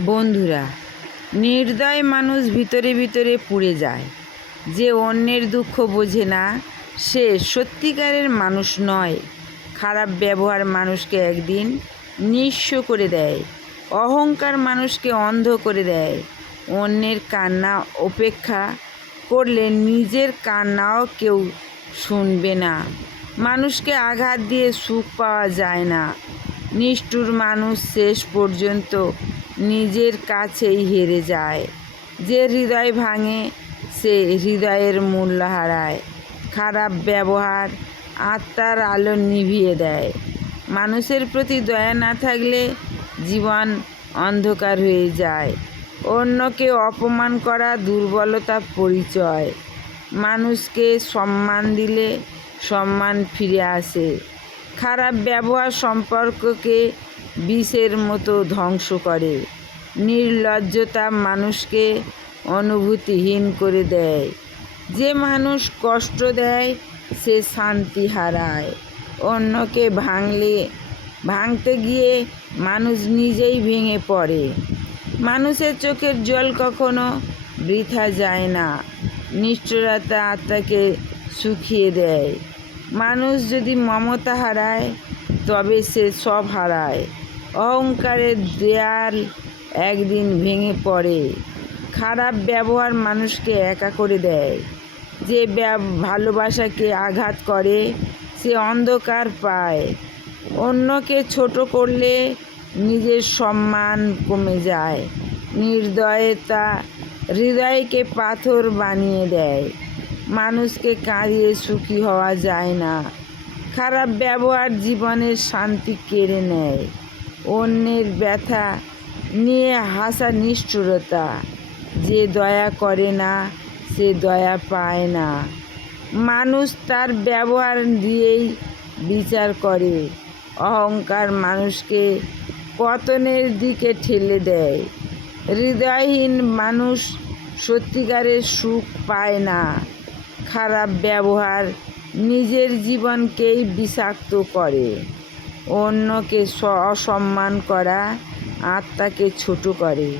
বন্ধুরা, নির্দয় মানুষ ভিতরে ভিতরে পুড়ে যায়। যে অন্যের দুঃখ বোঝে না সে সত্যিকারের মানুষ নয়। খারাপ ব্যবহার মানুষকে একদিন নিঃস্ব করে দেয়। অহংকার মানুষকে অন্ধ করে দেয়। অন্যের কান্না উপেক্ষা করলে নিজের কান্নাও কেউ শুনবে না। মানুষকে আঘাত দিয়ে সুখ পাওয়া যায় না। নিষ্ঠুর মানুষ শেষ পর্যন্ত নিজের কাছেই হেরে যায়। যে হৃদয় ভাঙে সে হৃদয়ের মূল্য হারায়। খারাপ ব্যবহার আত্মার আলো নিভিয়ে দেয়। মানুষের প্রতি দয়া না থাকলে জীবন অন্ধকার হয়ে যায়। অন্যকে অপমান করা দুর্বলতার পরিচয়। মানুষকে সম্মান দিলে সম্মান ফিরে আসে। খারাপ ব্যবহার সম্পর্ককে বিষের মতো ধ্বংস করে। নির্লজ্জতা মানুষকে অনুভূতিহীন করে দেয়। যে মানুষ কষ্ট দেয় সে শান্তি হারায়। অন্যকে ভাঙতে গিয়ে মানুষ নিজেই ভেঙে পড়ে। মানুষের চোখের জল কখনো বৃথা যায় না। নিষ্ঠুরতা আত্মাকে শুকিয়ে দেয়। মানুষ যদি মমতা হারায় তবে সে সব হারায়। অহংকারের দেয়াল একদিন ভেঙে পড়ে। খারাপ ব্যবহার মানুষকে একা করে দেয়। যে ভালোবাসাকে আঘাত করে সে অন্ধকার পায়। অন্যকে ছোট করলে নিজের সম্মান কমে যায়। নির্দয়তা হৃদয়কে পাথর বানিয়ে দেয়। মানুষকে কাঁদিয়ে সুখী হওয়া যায় না। খারাপ ব্যবহার জীবনের শান্তি কেড়ে নেয়। অন্যের ব্যথা নিয়ে হাসা নিষ্ঠুরতা। যে দয়া করে না সে দয়া পায় না। মানুষ তার ব্যবহার দিয়েই বিচার করে। অহংকার মানুষকে পতনের দিকে ঠেলে দেয়। হৃদয়হীন মানুষ সত্যিকারের সুখ পায় না। খারাপ ব্যবহার নিজের জীবনকেই বিষাক্ত করে। অন্যকে অসম্মান করা আত্মাকে ছোট করে।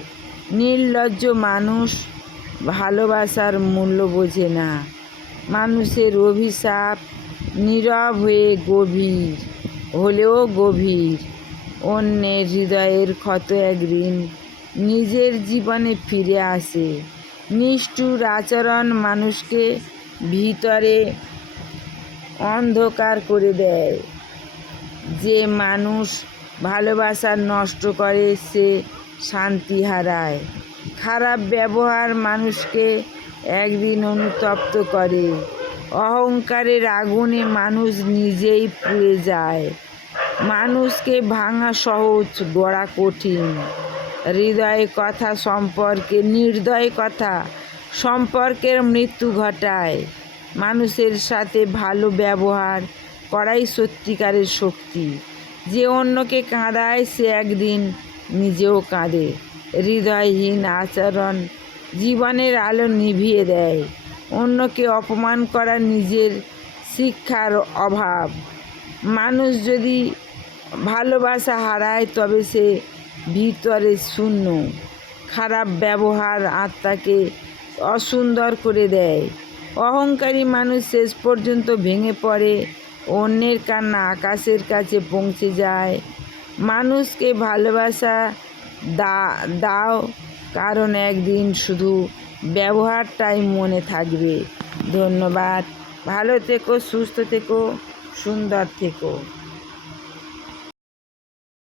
নির্লজ্জ মানুষ ভালোবাসার মূল্য বোঝে না। মানুষের অভিশাপ নীরব হলেও গভীর। অন্যের হৃদয়ের ক্ষত একদিন নিজের জীবনে ফিরে আসে। নিষ্ঠুর আচরণ মানুষকে ভিতরে অন্ধকার করে দেয়। যে মানুষ ভালোবাসা নষ্ট করে সে শান্তি হারায়। খারাপ ব্যবহার মানুষকে একদিন অনুতপ্ত করে। অহংকারের আগুনে মানুষ নিজেই পুড়ে যায়। মানুষকে ভাঙা সহজ, গড়া কঠিন। নির্দয় কথা সম্পর্কের মৃত্যু ঘটায়। মানুষের সাথে ভালো ব্যবহার করাই সত্যিকারের শক্তি। যে অন্যকে কাঁদায় সে একদিন নিজেও কাঁদে। হৃদয়হীন আচরণ জীবনের আলো নিভিয়ে দেয়। অন্যকে অপমান করা নিজের শিক্ষার অভাব। মানুষ যদি ভালোবাসা হারায় তবে সে ভিতরে শূন্য। খারাপ ব্যবহার আত্মাকে অসুন্দর করে দেয়। অহংকারী মানুষ শেষ পর্যন্ত ভেঙে পড়ে। অন্যের কান্না আকাশের কাছে পৌঁছে যায়। মানুষকে ভালোবাসা দাও, কারণ একদিন শুধু ব্যবহারটাই মনে থাকবে। ধন্যবাদ। ভালো থেকো, সুস্থ থেকো, সুন্দর থেকো।